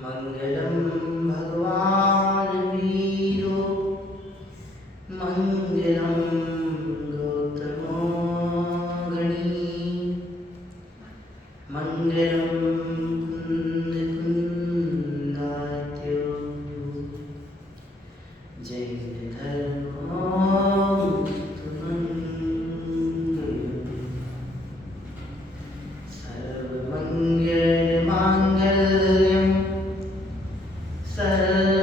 मंगलम भगवान वीरो मंगलम गौतमो गणी मंगलम कुंदात्यो जैन धर्मो सर्वमंगल मांगल्यम सर्वकल्याणकारिकं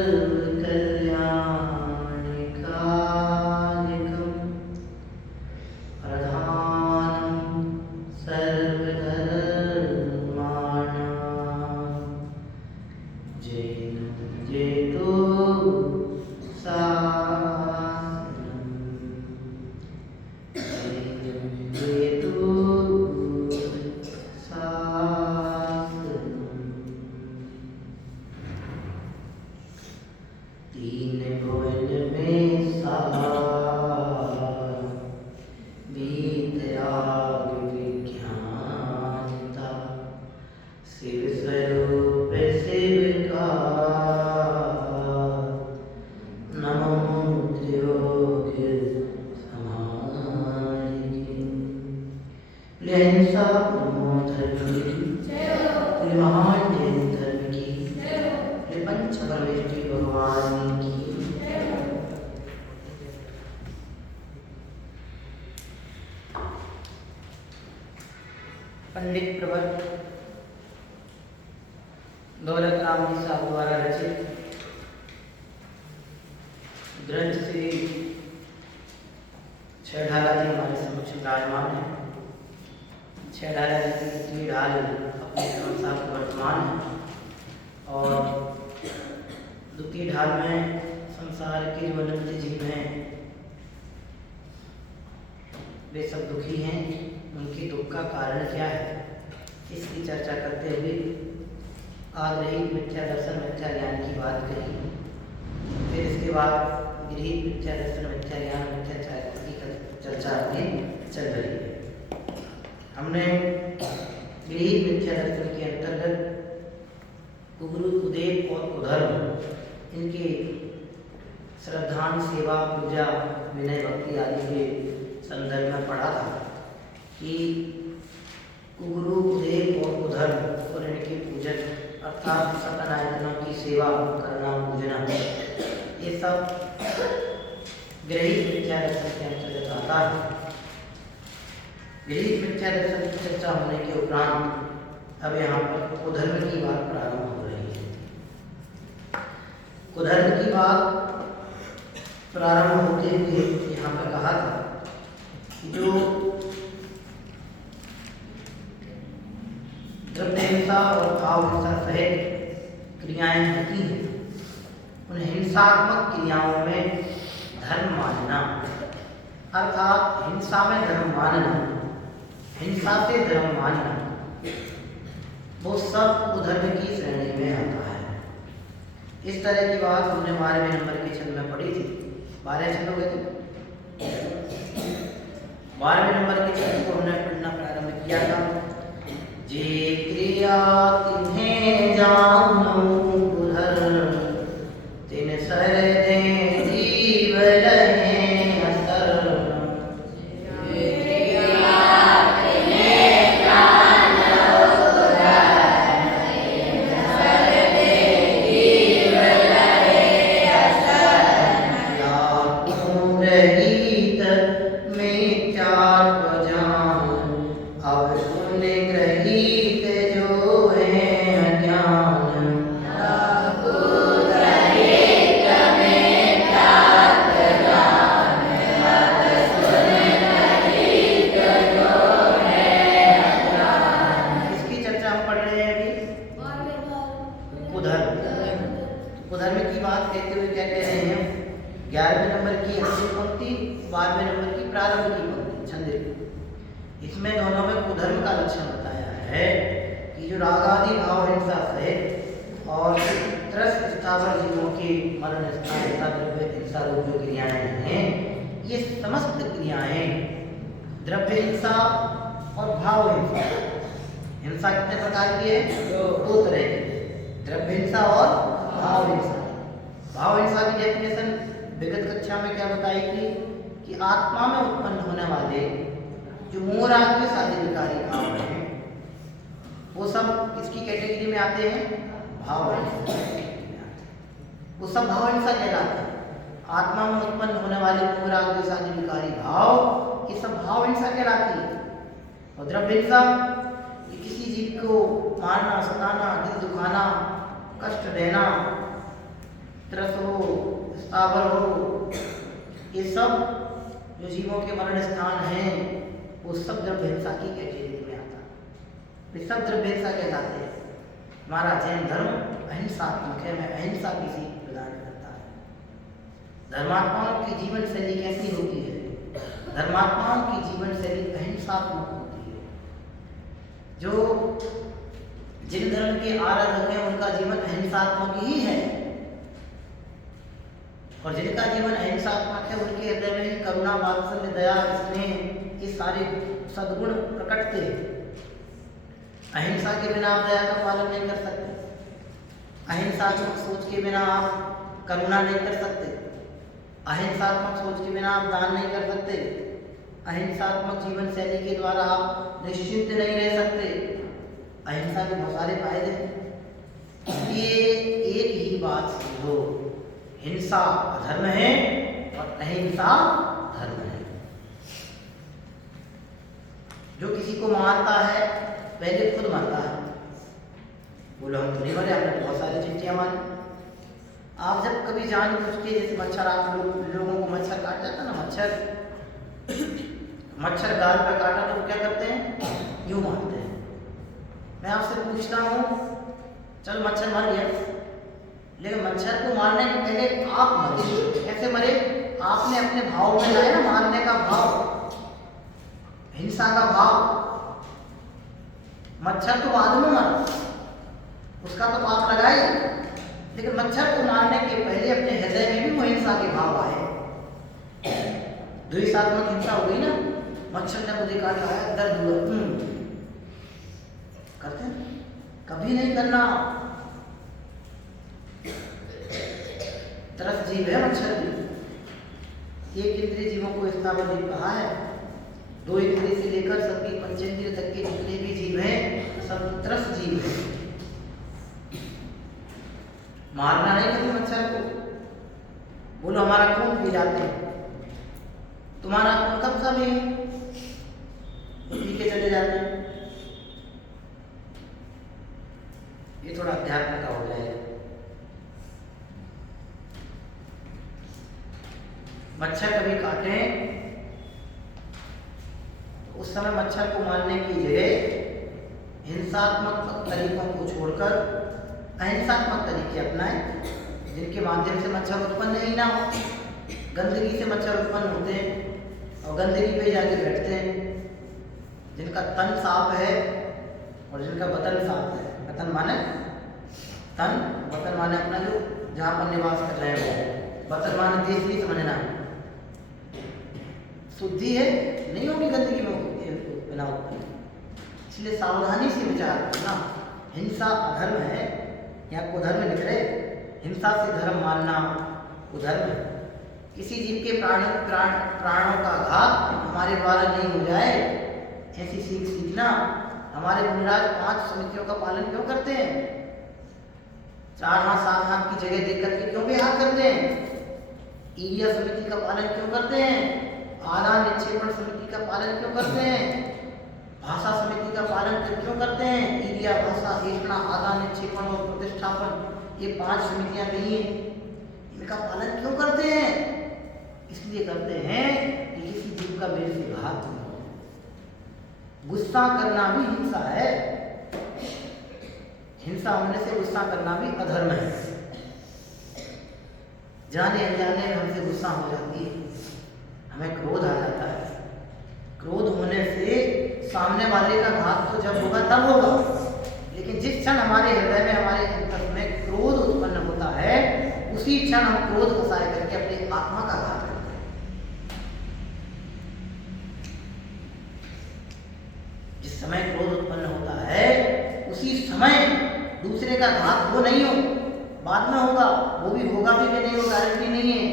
प्रधानं सर्वधर्माणां जैन जेतो शासनं जैन जेतो तीन भुवन में सार बीत आग विज्ञानता शिव स्वरूप शिव का नमो योग समाधि लेंसा नमो धर्म की महान जैन धर्म की पंच परमेश्वरी भगवान की पंडित प्रवर दौलत राम जी साहब द्वारा रचित ग्रंथ श्री छह ढाला जी हमारे समक्ष विराजमान है। छह ढाला जी की तीसरी ढाल अपने संसार वर्तमान है और द्वितीय ढाल में संसार के जो अनंत जीव हैं वे सब दुखी हैं, उनके दुख का कारण क्या है इसकी चर्चा करते हुए आज रही मिथ्या दर्शन मिथ्या ज्ञान की बात कही। फिर इसके बाद गृहीत मिथ्या दर्शन मिथ्या ज्ञान मिथ्या की चर्चा आगे चल रही है। हमने गृहीत मिथ्या दर्शन के अंतर्गत कुगुरु कुदेव और कुधर्म इनके श्रद्धान सेवा पूजा विनय भक्ति आदि के संदर्भ में पढ़ा था कि कुगुरु कुदेव और कुधर्म और इनके पूजक अर्थात सतनायतनों की सेवा करना पूजना ये सब गृहीत मिथ्या दर्शन के अंतर्गत आता है। गृहीत मिथ्या दर्शन की चर्चा होने के उपरांत अब यहाँ पर कुधर्म की बात प्रारंभ हो रही है। कुधर्म की बात प्रारंभ होते हुए यहाँ पर कहा था कि जो द्रव्य हिंसा और भाव हिंसा सहित क्रियाएं होती हैं उन हिंसात्मक क्रियाओं में धर्म मानना अर्थात हिंसा में धर्म मानना हिंसा से धर्म मानना वो सब कुधर्म की श्रेणी में आता है। इस तरह की बात हमने 12वें नंबर के छंद में पढ़ी थी। 12 छंद हो गए थे। 12वें नंबर के छंद को हमने पढ़ना प्रारंभ किया था। जे क्रिया तिन्हें जानो कुधर तिन सर दे जीव लहे असर। कुधर्म की बात कहते हुए क्या कह रहे हैं? 11वें नंबर की अंतिम पंक्ति 12वें नंबर की प्रारंभ की पंक्ति छंद इसमें दोनों में कुधर्म का लक्षण बताया है कि जो राग आदि भाव हिंसा सहित और त्रस्त स्थावर जीवों की मरण स्थान द्रव्य हिंसा रूप जो क्रियाएं हैं ये समस्त क्रियाएं द्रव्य हिंसा और भाव हिंसा। हिंसा कितने प्रकार की है? दो तरह की, द्रव्य हिंसा हिंसा और भाव हिंसा। भाव हिंसा की डेफिनेशन विगत कक्षा में क्या बताई थी कि आत्मा में उत्पन्न होने वाले जो मोहराग आदि विकारी भाव हैं वो सब किसकी कैटेगरी में आते हैं? भाव हिंसा। वो सब भाव हिंसा कहलाते हैं। आत्मा में उत्पन्न होने वाले मोहराग आदि विकारी भाव ये सब भाव हिंसा कहलाती है। और द्रव्य हिंसा ये किसी जीव को मारना, सताना, दिल दुखाना, कष्ट देना, तरस हो, स्थावर हो, ये सब जो जीवों के मरण स्थान हैं वो सब द्रव्य हिंसा की कैटेगरी में आता है। ये सब द्रव्य हिंसा कहलाते हैं। हमारा जैन धर्म अहिंसात्मक है, हमें अहिंसा की सीख प्रदान करता है। धर्मात्माओं की जीवन शैली कैसी होती है? धर्मात्माओं की जीवन शैली अहिंसात्मक होती है। जो जिन धर्म के आराधक हैं उनका जीवन अहिंसात्मक ही है, और जिनका जीवन अहिंसात्मक है उनके हृदय में ही करुणा, वात्सल्य, दया, स्नेह ये सारे सद्गुण प्रकटते हैं। अहिंसा के बिना आप दया का पालन नहीं कर सकते। अहिंसात्मक सोच के बिना आप करुणा नहीं कर सकते। अहिंसात्मक सोच के बिना आप दान नहीं कर सकते। अहिंसात्मक जीवन शैली के द्वारा आप निश्चिंत नहीं रह सकते। अहिंसा के बहुत सारे फायदे हैं। ये एक ही बात समझो, हिंसा अधर्म है और अहिंसा धर्म है। जो किसी को मारता है पहले खुद मरता है। बोलो हम तो नहीं मरे, आपने बहुत सारी चिट्ठियां मारी। आप जब कभी जान बुझ के, जैसे मच्छर, आप लोगों को मच्छर काट जाता ना, मच्छर गाल पे काटा तो क्या करते हैं? यूं मारते हैं। मैं आपसे पूछता हूँ, चलो मच्छर मर गया, लेकिन मच्छर को मारने के पहले आप मरे। कैसे मरे? आपने अपने भाव में लाया ना, मारने का भाव, हिंसा का भाव। मच्छर तो बाद में मरा, उसका तो पाप लगाए, लेकिन मच्छर को मारने के पहले अपने हृदय में भी वो हिंसा के भाव आए। द्वेषात्मक हिंसा हो गई ना, मच्छर ने मुझे काटा है, दर्द हुआ, करते कभी नहीं करना। तरस जीव है मच्छर भी। एक इंद्रिय जीवों को स्थावर जीव कहा है। दो इंद्रिय से लेकर सबकी पंचेंद्रिय तक के जितने भी जीव हैं सब तरस जीव है। मारना नहीं कभी मच्छर को। बोलो हमारा खून पी जाते हैं, तुम्हारा खून कब सा भी पी के चले जाते हैं। ये थोड़ा अध्यात्म का हो जाएगा। मच्छर कभी काटे तो उस समय मच्छर को मारने की जगह हिंसात्मक तरीकों को छोड़कर अहिंसात्मक तरीके अपनाएं, जिनके माध्यम से मच्छर उत्पन्न ही ना हो। गंदगी से मच्छर उत्पन्न होते हैं और गंदगी पे जाके बैठते हैं। जिनका तन साफ है और जिनका बदन साफ है। बदन माने तन, बदन माने अपना जो जहाँ पर निवास कर रहे हो। बदन माने देश भी समझना, शुद्धि है नहीं होगी गंदगी में बिना उत्पन्न। इसलिए सावधानी से विचार करना। हिंसा अधर्म है, यहाँ कुधर्म लिख रहे। हिंसा से धर्म मानना कुधर्म है। किसी जीव के प्राणों का घात हमारे द्वारा नहीं हो जाए, ऐसी सीख सीखना। हमारे मुनिराज 5 समितियों का पालन क्यों करते हैं? 4 हाथ 7 हाथ की जगह देख करके क्यों विहार करते हैं? ईरिया समिति का पालन क्यों करते हैं? आदान निक्षेपण समिति का पालन क्यों करते हैं? भाषा समिति का पालन क्यों करते हैं? ईरिया, भाषा, हेषणा, आदान निक्षेपण और प्रतिष्ठापन, ये 5 समितियां मिली हैं, इनका पालन क्यों करते हैं? इसलिए करते हैं कि किसी जीव का मेरे से घात नहीं हो। गुस्सा करना भी हिंसा है। हिंसा होने से गुस्सा करना भी अधर्म है। जाने अनजाने में हमसे गुस्सा हो जाती है, हमें क्रोध आ जाता है। क्रोध होने से सामने वाले का घात तो जब होगा तब होगा, लेकिन जिस क्षण हमारे हृदय में, हमारे अंतर में क्रोध उत्पन्न होता है, उसी क्षण हम क्रोध को साय करके अपनी आत्मा का घात करते हैं। जिस समय क्रोध उत्पन्न होता है उसी समय दूसरे का घात हो नहीं हो, बाद में होगा, वो भी होगा भी कि नहीं, वो गारंटी नहीं है।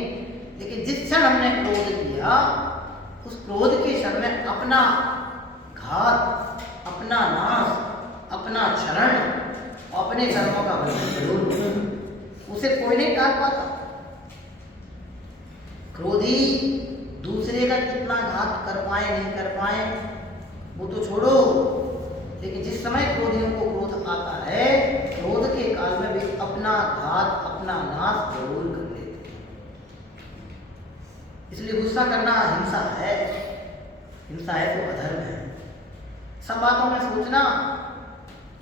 लेकिन जिस क्षण हमने क्रोध किया, उस क्रोध के क्षण में अपना घात, अपना नाश, अपना क्षरण, अपने कर्मों का बंधन जरूर, उसे कोई नहीं टाल पाता। क्रोधी दूसरे का कितना घात कर पाए नहीं कर पाए वो तो छोड़ो, लेकिन जिस समय क्रोधियों को क्रोध आता है, क्रोध के काल में वे अपना घात, अपना नाश जरूर कर लेते हैं। इसलिए गुस्सा करना हिंसा है, हिंसा है तो अधर्म है। सब बातों में सोचना,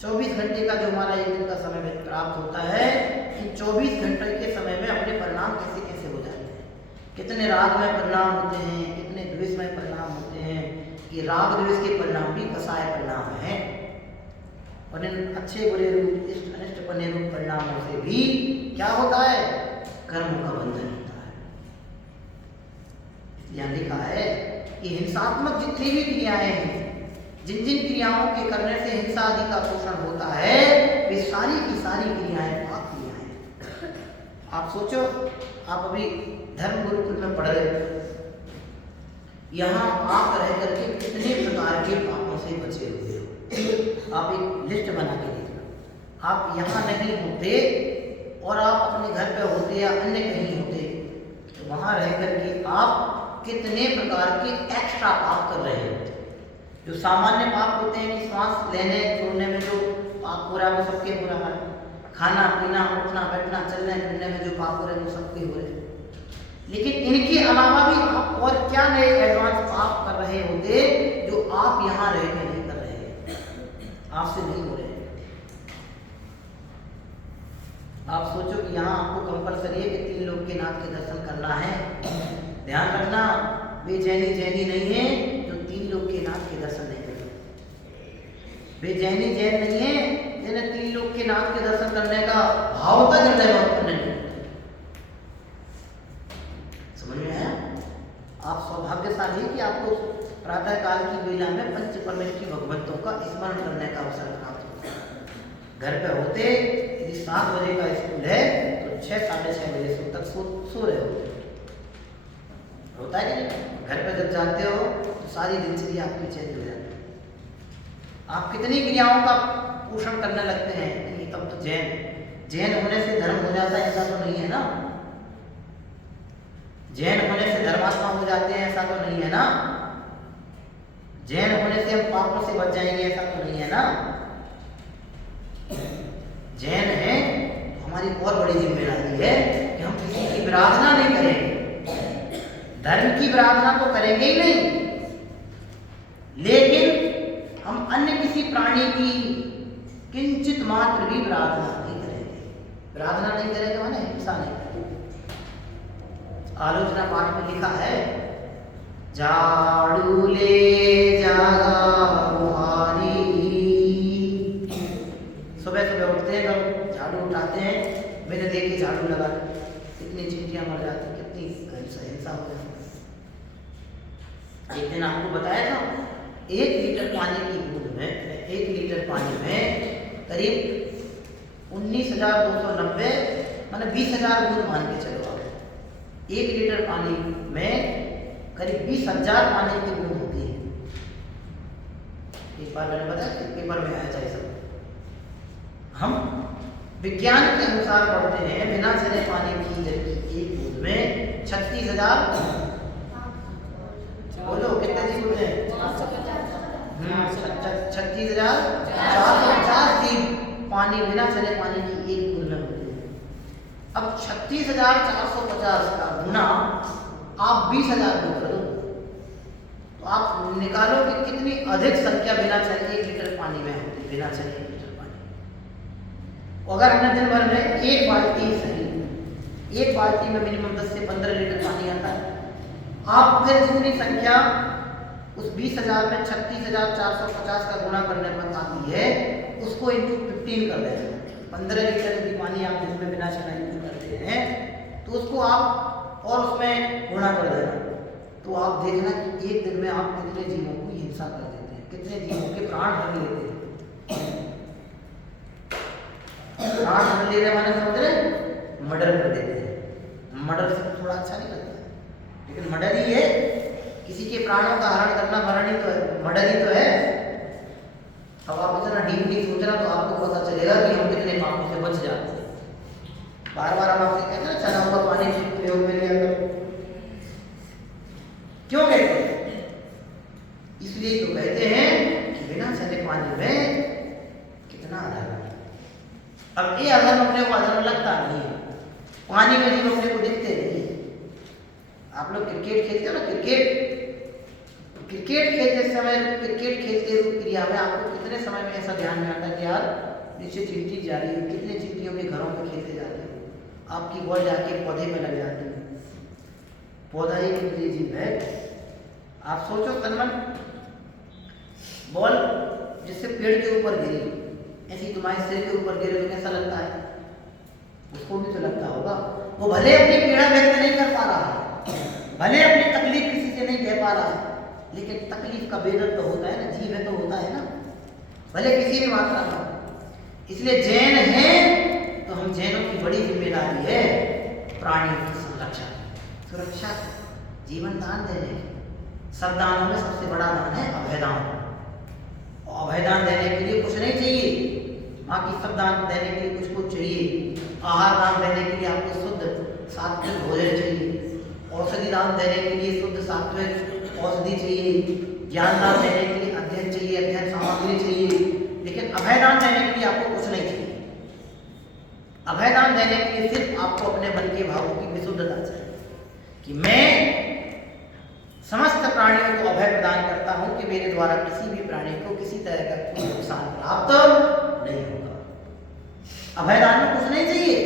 24 घंटे का जो हमारा एक दिन का समय प्राप्त होता है, इन 24 घंटे के समय में अपने परिणाम कैसे कैसे हो जाते हैं, कितने राग में परिणाम होते हैं, कितने द्वेष में परिणाम होते हैं। ये राग द्वेष के परिणाम भी कसाय परिणाम है, और इन अच्छे बुरे रूप, इष्ट अनिष्ट बने रूप परिणामों से भी क्या होता है, कर्म का बंधन होता है। यहाँ लिखा है कि हिंसात्मक जितनी भी क्रियाएं हैं, जिन जिन क्रियाओं के करने से हिंसा आदि का पोषण होता है, वे सारी की सारी क्रियाएं पाप क्रियाएं। आप सोचो, आप अभी धर्म गुरुकुल में पढ़ रहे हो, यहाँ आप रह करके कितने प्रकार के पापों से बचे हुए हो। आप एक लिस्ट बना के देखना, आप यहाँ नहीं होते और आप अपने घर पे होते या अन्य कहीं होते, तो वहाँ रह करके आप कितने प्रकार के एक्स्ट्रा पाप कर रहे होते। जो सामान्य पाप होते हैं कि श्वास लेने छोड़ने में जो पाप हो रहा है वो सबके हो रहा है, खाना पीना उठना बैठना चलने फिरने में जो पाप हो रहे हैं वो सबके हो रहे हैं। लेकिन इनके अलावा भी आप और क्या नए एडवांस पाप कर रहे होते जो आप यहाँ रह के नहीं कर रहे, आपसे नहीं हो रहे। आप सोचो कि यहाँ आपको कंपलसरी है कि 3 लोग के नाथ के दर्शन करना है। ध्यान रखना, वे जैनी जैनी नहीं है जो 3 लोग के नाथ के दर्शन नहीं करते। वे जैनी जैन नहीं है जिन्हें 3 लोग के नाथ के दर्शन करने का भाव तक हृदय में उत्पन्न नहीं। समझ में आया? आप सौभाग्यशाली है कि आपको प्रातः काल की बेला में पंच परमेश्वरी भगवंतों का स्मरण करने का अवसर प्राप्त होता है। घर पे होते यदि 7 बजे का स्कूल है तो 6 साढ़े 6 बजे तक सो रहे होता है कि घर पे जब जाते हो तो सारी दिनचर्या आपकी चेंज हो जाती है। आप कितनी क्रियाओं का पोषण करने लगते हैं। तब तो जैन होने से धर्म हो जाता है ऐसा तो नहीं है ना, जैन होने से धर्मात्मा हो जाते हैं ऐसा तो नहीं है ना, जैन होने से हम पापों से बच जाएंगे ऐसा तो नहीं है ना। जैन है तो हमारी और बड़ी जिम्मेदारी है कि हम किसी की विराधना नहीं करेंगे, धर्म की विराधना तो करेंगे ही नहीं, लेकिन हम अन्य किसी प्राणी की किंचित मात्र भी विराधना नहीं करेंगे। विराधना नहीं करेंगे माने हिंसा नहीं करेंगे। आलोचना पाठ में लिखा है, झाड़ू ले जागा बुहारी। सुबह सुबह उठते हैं लोग, झाड़ू उठाते हैं, मैंने देखी झाड़ू लगा, कितनी चींटियां मर जाती, कितनी हिंसा हो जाती। एक दिन आपको बताया था 1 लीटर पानी की बूंद में, 1 लीटर पानी में करीब 19,290 माने 20,000 बूंद मान के चलो आप। 1 लीटर पानी में करीब 20,000 पानी की बूंद होती है। एक बार मैंने बताया पेपर में आया चाहिए सब। हम विज्ञान के अनुसार पढ़ते हैं बिना सने पानी की एक बूंद में 36,000 बोलो कितने जी बोलते हैं 36,450 जीव पानी बिना चले पानी की एक बूंद में होते हैं। अब 36,450 का गुना आप 20,000 को कर दो तो आप निकालो कि कितनी अधिक संख्या बिना चले 1 लीटर पानी में होती है। बिना चले 1 लीटर पानी, अगर हमने दिन भर में 1 बाल्टी सही, 1 बाल्टी में मिनिमम 10 से 15 लीटर पानी आता है। आप फिर जितनी संख्या उस 20,000 में 36,450 का गुणा करने पर आती है उसको इंटू 15 कर देना। 15 लीटर यदि पानी आप दिन में बिना चना यूज करते हैं तो उसको आप और उसमें गुणा कर देना, तो आप देखना कि एक दिन में आप कितने जीवों को हिंसा कर देते हैं, कितने जीवों के प्राण हर लेते हैं। प्राण हर ले रहे माने समझ रहे मर्डर कर देते हैं। मर्डर से थोड़ा अच्छा नहीं लगता, लेकिन मर्डर ही है, किसी के प्राणों का हरण करना मरण ही तो है, मर्डर ही तो है। अब आप इतना डीपली सोचना तो आपको पता चलेगा कि हम कितने पापों से बच जाते हैं। बार बार हम आपसे कहते हैं ना चना हुआ पानी प्रयोग में लिया करो, क्यों कहते हैं? इसलिए तो कहते हैं कि बिना चने पानी में कितना अधर्म। अब ये अधर्म अपने को अधर्म लगता नहीं है, पानी में जीव अपने को दिखते नहीं। आप लोग क्रिकेट खेलते हो ना, क्रिकेट खेलते समय, क्रिकेट खेलते हुए क्रिया में आपको कितने समय में ऐसा ध्यान में आता है कि यार नीचे चींटी जा रही है, कितने चींटियों के घरों में खेलते जाते हैं, आपकी बॉल जाके पौधे में लग जाती है। पौधा ही के जीव है। आप सोचो तन्मन, बॉल जिससे पेड़ के ऊपर गिरी, ऐसी तुम्हारे सिर के ऊपर गिरे तो कैसा लगता है? उसको भी तो लगता होगा। वो भले अपनी पीड़ा व्यक्त नहीं कर पा रहा, भले अपनी तकलीफ किसी से नहीं कह पा रहा, लेकिन तकलीफ का बेदर्द तो होता है ना, जीव है तो होता है ना, भले किसी भी मात्रा में। इसलिए जैन हैं तो हम जैनों की बड़ी जिम्मेदारी है प्राणियों की संरक्षा, सुरक्षा, जीवन दान देने की। सब दानों में सबसे बड़ा दान है अभयदान। और अभयदान देने के लिए कुछ नहीं चाहिए, बाकी सब दान देने के लिए कुछ चाहिए। आहार दान देने के लिए आपको शुद्ध सात्विक भोजन चाहिए, औषधि दान देने के लिए शुद्ध सात्विक औषधि चाहिए, ज्ञान दान देने के लिए अध्ययन चाहिए, अध्ययन सामग्री चाहिए। लेकिन अभयदान देने के लिए आपको कुछ नहीं चाहिए। अभयदान देने के लिए सिर्फ आपको अपने मन के भावों की विशुद्धता चाहिए कि मैं समस्त प्राणियों को अभय प्रदान करता हूं कि मेरे द्वारा किसी भी प्राणी को किसी तरह का कोई नुकसान प्राप्त नहीं होगा। अभयदान में कुछ नहीं चाहिए।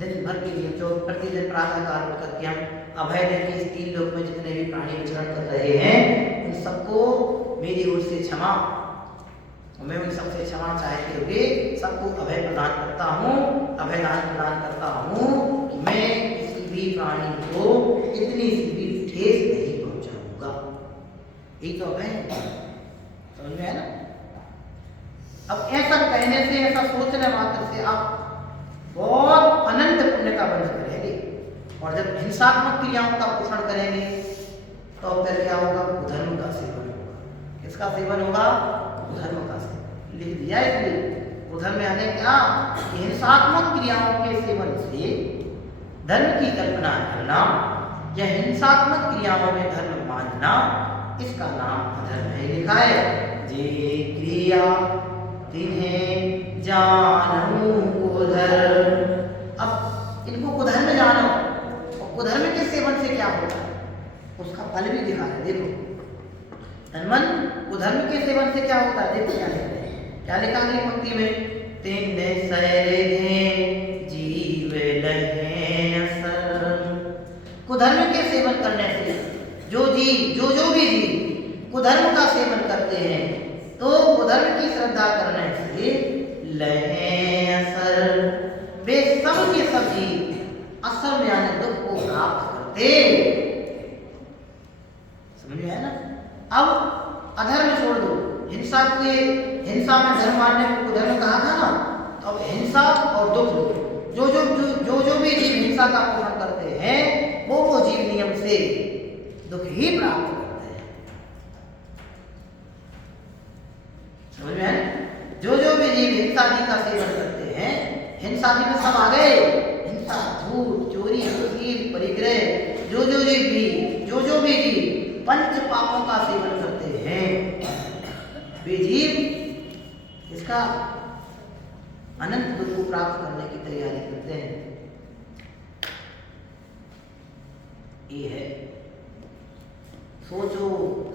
दिन भर के लिए जो प्रतिदिन प्रातः काल उठ करके हम अभय देके इस तीन लोक में जितने भी प्राणी विचरण कर रहे हैं उन सबको मेरी ओर से क्षमा, मैं उन सबसे क्षमा चाहते हुए सबको अभय प्रदान करता हूँ, अभयदान प्रदान करता हूँ कि मैं किसी भी प्राणी को इतनी सी भी ठेस नहीं पहुंचाऊंगा। यही तो अभय समझ में है ना। अब ऐसा कहने से, ऐसा सोचने मात्र से आप बहुत अनंत पुण्य का बंध करेंगे। और जब हिंसात्मक क्रियाओं का पोषण करेंगे तो फिर क्या होगा? धर्म का सेवन होगा। किसका सेवन होगा? धर्म का सेवन। लिख दिया इसलिए उधर में आने क्या कि हिंसात्मक क्रियाओं के सेवन से धर्म की कल्पना करना या हिंसात्मक क्रियाओं में धर्म मानना, इसका नाम अधर्म है। लिखा है जे क्रिया तिन्हें जानू कुधर्म। अब इनको कुधर्म जानो, और कुधर्म के सेवन से क्या होता है उसका फल भी दिखा है। देखो तन्मन, कुधर्म के सेवन से क्या होता है? देखो क्या लिखा है, क्या लिखा अगली पंक्ति में, तिन्ने सरे जीव लहे असर। कुधर्म के सेवन करने से जो भी जीव कुधर्म का सेवन करते हैं तो कुधर्म की श्रद्धा करने से लहे असर, वे सब के सब जीव असर में यानी दुख को प्राप्त करते। समझ में है ना। अब अधर्म छोड़ दो, हिंसा में धर्म मानने को कुधर्म कहा था ना, तो अब हिंसा और दुख, जो भी जीव हिंसा का पोषण करते हैं वो जीव नियम से दुख ही प्राप्त करते हैं। समझ में है। जो भी जीव हिंसादि का सेवन करते हैं, हिंसादि में सब आ गए, हिंसा, झूठ, चोरी, वकील, परिग्रह, जो भी जीव पंच पापों का सेवन करते हैं वे जीव इसका अनंत दुख को प्राप्त करने की तैयारी करते हैं। ये है, सोचो,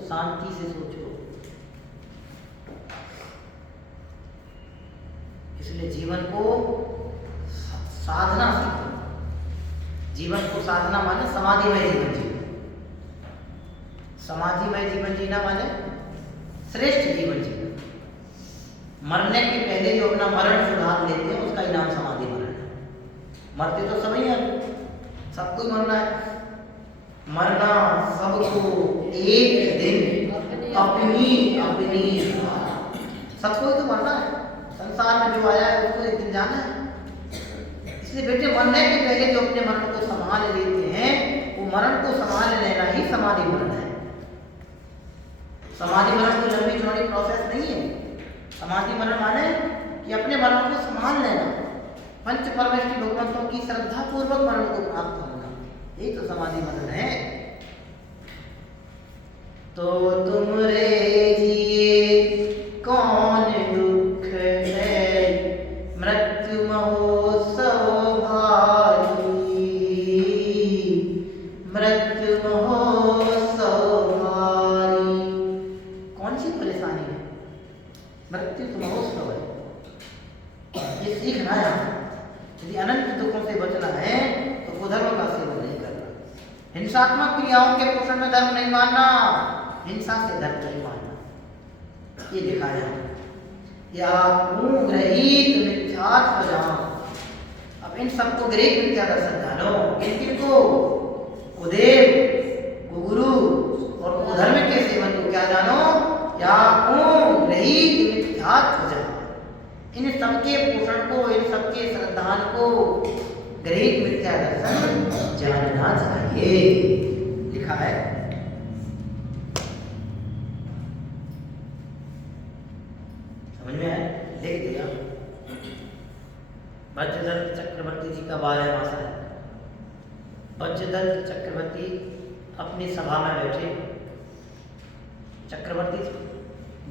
शांति से सोचो। इसलिए जीवन को साधना सीखो। जीवन को साधना माने समाधिमय जीवन जीना। समाधिमय जीवन जीना माने श्रेष्ठ जीवन जीना। मरने के पहले जो अपना मरण सुधार लेते हैं उसका ही नाम समाधि मरण है। मरते तो सभी हैं, सबको ही मरना है। मरना सबको एक दिन अपनी सबको ही तो मरना है। संसार में जो आया है उसको एक दिन जाना है। इसलिए बेटे मरने के पहले जो अपने मरण को संभाल लेते हैं वो मरण को संभाल लेना ही समाधि मरण है। समाधि मरण कोई लंबी चौड़ी प्रोसेस नहीं है। समाधि मरण माने कि अपने मरण को संभाल लेना, पंच परमेष्टि भगवंतों की श्रद्धा पूर्वक मरण को प्राप्त होना, यही तो समाधि मरण है। तो तुम रे जिए कौन दुख है, मृत्यु महोत्सव भारी, मृत्यु महोत्सव भारी। कौन सी परेशानी है? मृत्यु तो महोत्सव है, ये सीखना है। यदि अनंत दुखों से बचना है तो कुधर्म का सेवन नहीं करना, हिंसात्मक क्रियाओं के पोषण में धर्म नहीं मानना, हिंसा से धर्म नहीं मानना, ये लिखा है। या ग्रहित मिथ्यात्व जानो। अब इन सबको ग्रहित मिथ्या दर्शन जानो, इनको कुदेव, कुगुरु और कुधर्म के सेवन को क्या जानो? या ग्रहित मिथ्यात्व जानो। इन सबके पोषण को, इन सबके श्रद्धान को ग्रहित मिथ्या दर्शन जानना चाहिए, लिखा है। समझ में आया? लिख दिया। वज्रदत्त चक्रवर्ती जी का 12वां साल। वज्रदत्त चक्रवर्ती अपनी सभा में बैठे। चक्रवर्ती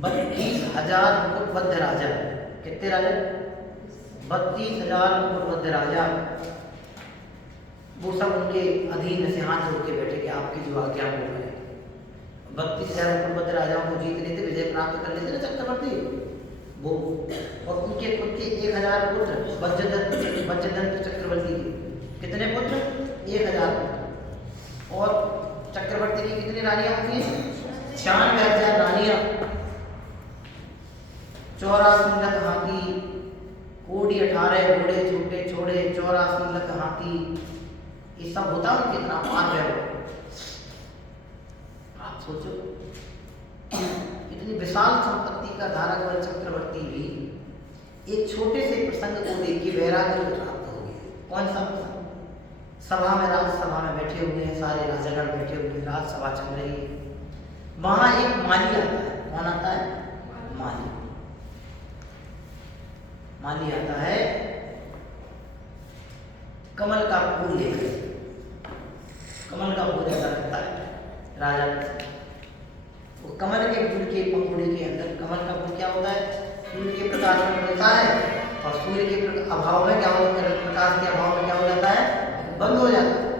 32,000 मुकुटबद्ध राजा, कितने राजा? 32,000 मुकुटबद्ध राजा, वो सब उनके अधीन से हाथ जोड़ के बैठे कि आपकी जो आज्ञा हो है। 32,000 मुकुटबद्ध राजाओं को जीत लेते, विजय प्राप्त कर लेते ना चक्रवर्ती वो, और उनके खुद के 1,000 पुत्र वज्रदत्त चक्रवर्ती के कितने पुत्र? 1,000 पुत्र। और चक्रवर्ती की कितनी रानियां होती हैं? 96,000 रानियां, 84 लख हाथी, कोड़ी 18 घोड़े छोटे छोड़े, 84 लख हाथी, ये सब होता है कितना पार है। आप सोचो इतनी विशाल संपत्ति का धारक वह चक्रवर्ती भी एक छोटे से प्रसंग को देख के वैराग्य को प्राप्त हो गया। कौन सा प्रसंग? सभा में, राज्यसभा में बैठे हुए हैं, सारे राजागण बैठे हुए हैं, राज्यसभा चल रही है। वहां एक माली आता है। कौन आता है? माली। माली आता है कमल का फूल लेकर। कमल का फूल ऐसा लगता है राजा वो कमल के फूल के पंखुड़ी के अंदर, कमल का फूल क्या होता है? सूर्य के प्रकाश में मिलता है, और सूर्य के अभाव में क्या होता है? प्रकाश के अभाव में क्या हो जाता है? बंद हो जाता है।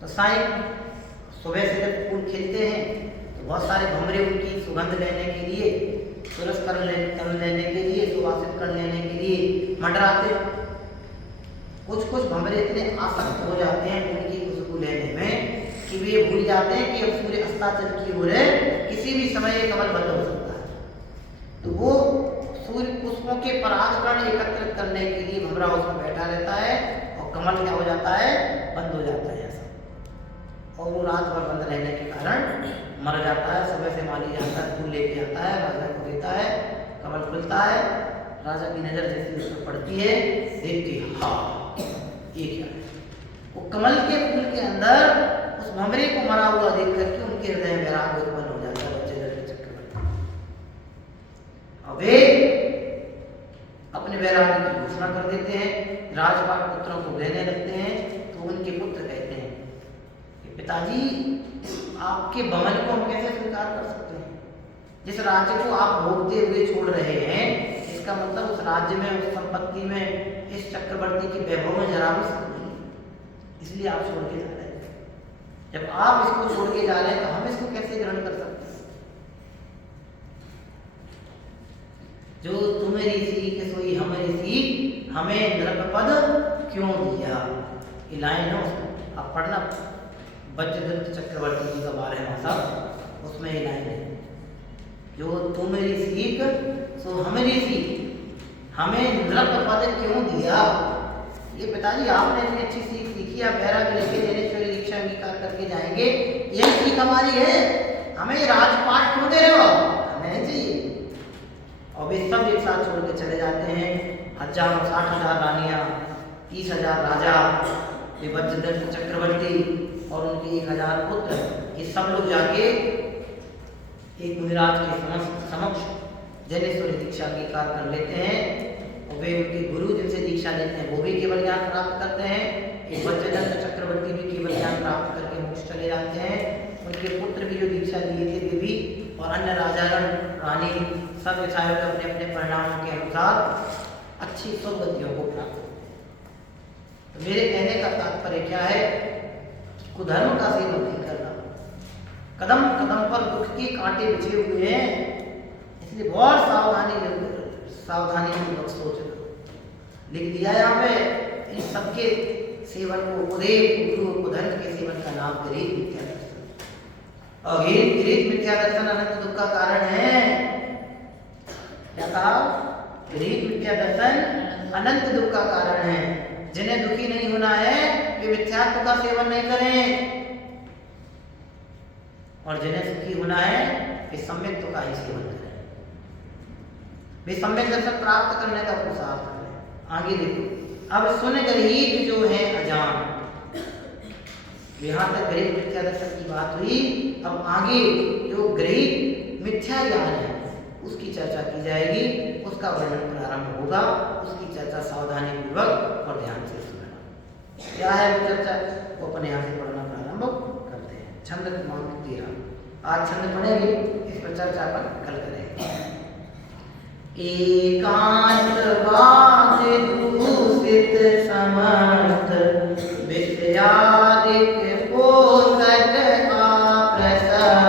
तो साईं सुबह से जब फूल खिलते हैं तो बहुत सारे भंवरे उनकी सुगंध लेने के लिए, सुरस कर लेने के लिए, सुवासित कर लेने के लिए मंडराते। कुछ कुछ भंवरे इतने आसक्त हो जाते हैं उनकी खुशबू लेने में कि वे भूल जाते हैं कि अब सूर्य अस्ताचल की ओर है, किसी भी समय ये कमल बंद हो सकता है। तो वो सूर्य पुष्पों के परागकण एकत्रित करने के लिए भंवरा उसमें बैठा रहता है, और कमल क्या हो जाता है? बंद हो जाता है ऐसा। और वो रात भर बंद रहने के कारण मर जाता है। सुबह से माली जाता है, फूल लेके आता है, राजा को देता है, कमल खुलता है। राजा की नजर जैसे उस पर पड़ती है, देखती हाँ ये क्या है? वो कमल के फूल के अंदर उस भंवरे को मरा हुआ देख करके उनके हृदय में वैराग्य उत्पन्न हो जाता है वज्रदत्त चक्रवर्ती। और वे अपने वैराग्य की घोषणा कर देते हैं, राजपाट पुत्रों को देने लगते हैं। तो उनके पुत्र कहते हैं कि पिताजी आपके बमन को हम कैसे स्वीकार कर सकते हैं? जिस राज्य को आप भोगते हुए छोड़ रहे हैं, इसका मतलब उस राज्य में, उस संपत्ति में, इस चक्रवर्ती के वैभव में जरा भी सुख नहीं, इसलिए आप छोड़ के जा रहे हैं। जब आप इसको छोड़ के जा रहे हैं तो हम इसको कैसे ग्रहण कर सकते हैं? जो तुम्हारी सीख सोई हमारी सीख, हमें नृपपद क्यों दिया? ये लाइन है, आप पढ़ना वज्रदत्त चक्रवर्ती जी का 12वां साल, उसमें ये लाइन है, जो तुम्हारी सीख सो हमारी सीख, हमें नृपपद क्यों दिया? ये पिताजी आपने इतनी अच्छी सीख सीखी, आप वैराग्य लेके ज्ञानेश्वरी दीक्षा अंगीकार करके जाएंगे, यह सीख हमारी है, हमें राजपाट क्यों दे रहे हो? हमें नहीं चाहिए। और वे सब एक साथ छोड़ के चले जाते हैं। 60,000 रानियां, 30,000 राजा, ये वज्रदत्त चक्रवर्ती और उनके 1,000 पुत्र, ये सब लोग जाके एक मुनिराज के समक्ष जनेश्वरी दीक्षा स्वीकार कर लेते हैं और वे उनके गुरु जिनसे दीक्षा लेते हैं वो भी केवल ज्ञान प्राप्त करते हैं। एक वज्रदत्त चक्रवर्ती भी केवल ज्ञान प्राप्त करके मोक्ष चले जाते हैं। उनके पुत्र भी जो दीक्षा लिए थे वे भी, और अन्य राजागण रानी सब यथायोग्य अपने अपने परिणामों के अनुसार अच्छी सद्गतियों को प्राप्त। तो मेरे कहने का तात्पर्य क्या है? कुधर्म का सेवन नहीं करना। कदम कदम पर दुख के कांटे बिछे हुए हैं, इसलिए बहुत सावधानी पूर्वक सोचना। लिख दिया यहाँ पे इन सबके सेवन को गुरु कुधर्म के सेवन का नाम गरीब मिथ्या दर्शन। और गरीब मिथ्या दर्शन अनंत दुख का कारण है। क्या कहा? गरीब मिथ्या दर्शन अनंत दुख का कारण है। जिन्हें दुखी नहीं होना है वे मिथ्यात्व का सेवन नहीं करें, और जिन्हें सुखी होना है वे सम्यक्त्व का ही सेवन करें। वे सम्यक दर्शन प्राप्त करने का पुरुषार्थ करें। आगे देखो, अब सुन गरीब जो है अजान, यहाँ तक गरीब मिथ्या दर्शन की बात हुई। अब आगे जो गरीब मिथ्या ज्ञान है उसकी चर्चा की जाएगी, उसका वर्णन प्रारंभ होगा। उसकी चर्चा सावधानी पूर्वक और ध्यान से सुनना। क्या है वो चर्चा, वो अपने यहाँ से पढ़ना प्रारंभ करते हैं। छंद क्रमांक 13। आज छंद पढ़ेंगे, इस पर चर्चा पर कल करेंगे। एकांत बाध दूषित समर्थ विषयादिक पोषक प्रशस्त।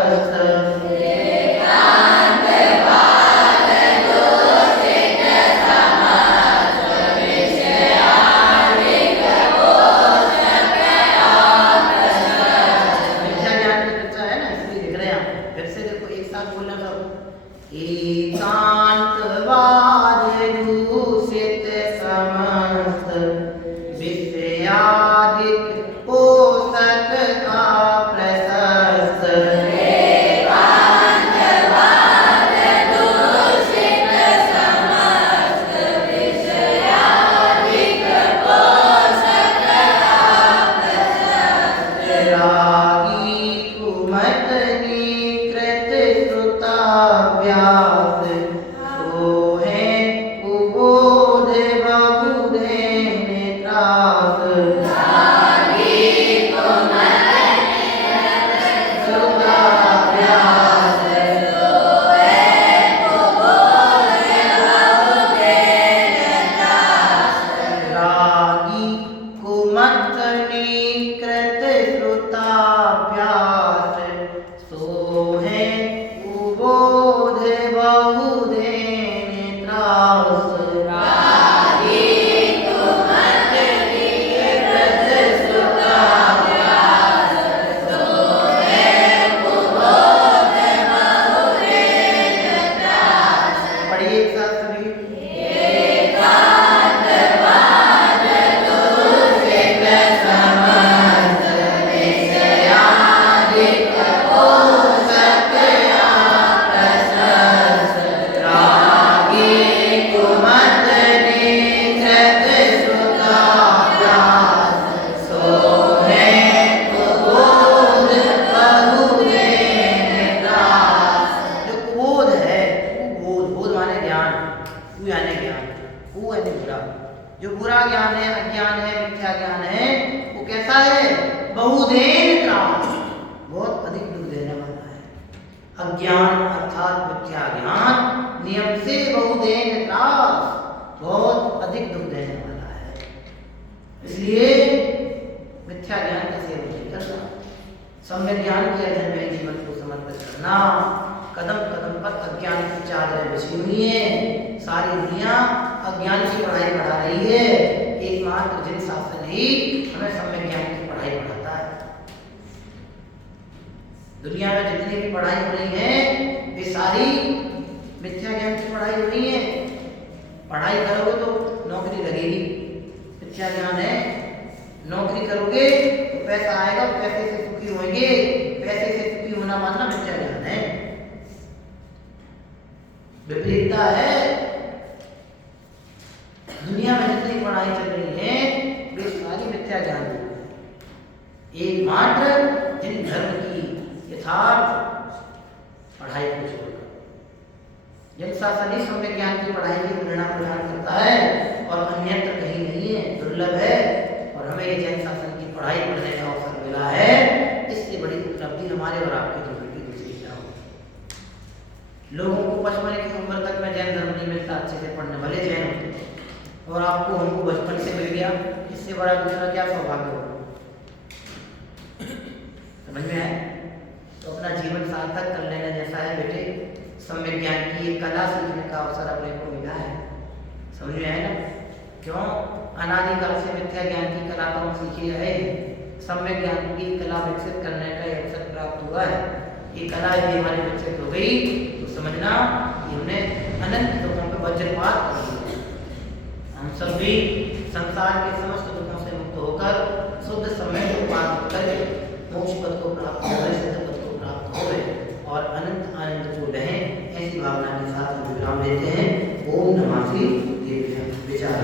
जो बुरा ज्ञान है, अज्ञान है, मिथ्या ज्ञान है, वो कैसा है? बहुधेन त्रास, बहुत अधिक दुख देने वाला है। अज्ञान अर्थात मिथ्या ज्ञान नियम से बहुधेन त्रास, बहुत अधिक दुख देने वाला है। इसलिए मिथ्या ज्ञान का सेवन नहीं करना, सम्यक ज्ञान के अध्ययन में जीवन को समर्पित करना। कदम कदम पर अज्ञान की चादरें बिछी हुई हैं, सारी दुनिया अज्ञान की पढ़ाई पढ़ा रही है। एकमात्र जिन शास्त्र ही हमें सम्यक ज्ञान की पढ़ाई पढ़ाता है। दुनिया में जितनी भी पढ़ाई हो रही है वे सारी मिथ्या ज्ञान की पढ़ाई हो रही है। पढ़ाई करोगे तो नौकरी लगेगी, मिथ्या ज्ञान है। नौकरी करोगे तो पैसा आएगा, पैसे से सुखी होंगे, पैसे से सुखी होना मानना मिथ्या ज्ञान है। विपरीतता है। दुनिया में जितनी पढ़ाई चल रही है मिथ्या ज्ञान एकमात्र जिन धर्म की यथार्थ पढ़ाई को छोड़कर जन शासन ही सम्यक ज्ञान की पढ़ाई की प्रेरणा प्रदान करता है और अन्यत्र कहीं नहीं है, दुर्लभ है। और हमें ये जैन शासन की पढ़ाई पढ़ने का अवसर मिला है, इससे बड़ी उपलब्धि हमारे और आपके जीवन की दूसरी क्या होगी। लोगों को 55 की उम्र तक में जैन धर्म नहीं मिलता अच्छे से पढ़ने वाले जैन होते, और आपको हमको बचपन से मिल गया, इससे बड़ा दूसरा क्या सौभाग्य होगा। समझ में आए? तो अपना जीवन सार्थक कर लेने जैसा है बेटे। सम्यक ज्ञान की एक कला सीखने का अवसर अपने को मिला है। समझ में आए ना? क्यों? अनादिकाल से मिथ्या ज्ञान की कला को हम सीखे रहे हैं, सम्यक ज्ञान की कला विकसित करने का अवसर प्राप्त हुआ है। ये कला यदि हमारी विकसित हो गई तो समझना कि हमने अनंत दुखों पर वज्रपात कर दिया। हम सब भी संसार के समस्त दुखों से मुक्त होकर शुद्ध समय को प्राप्त करके मोक्ष पद को प्राप्त हो गए, सिद्ध पद को प्राप्त हो गए और अनंत आनंद को रहें, ऐसी भावना के साथ हम विराम लेते हैं। ओम नमः शिवाय। विचार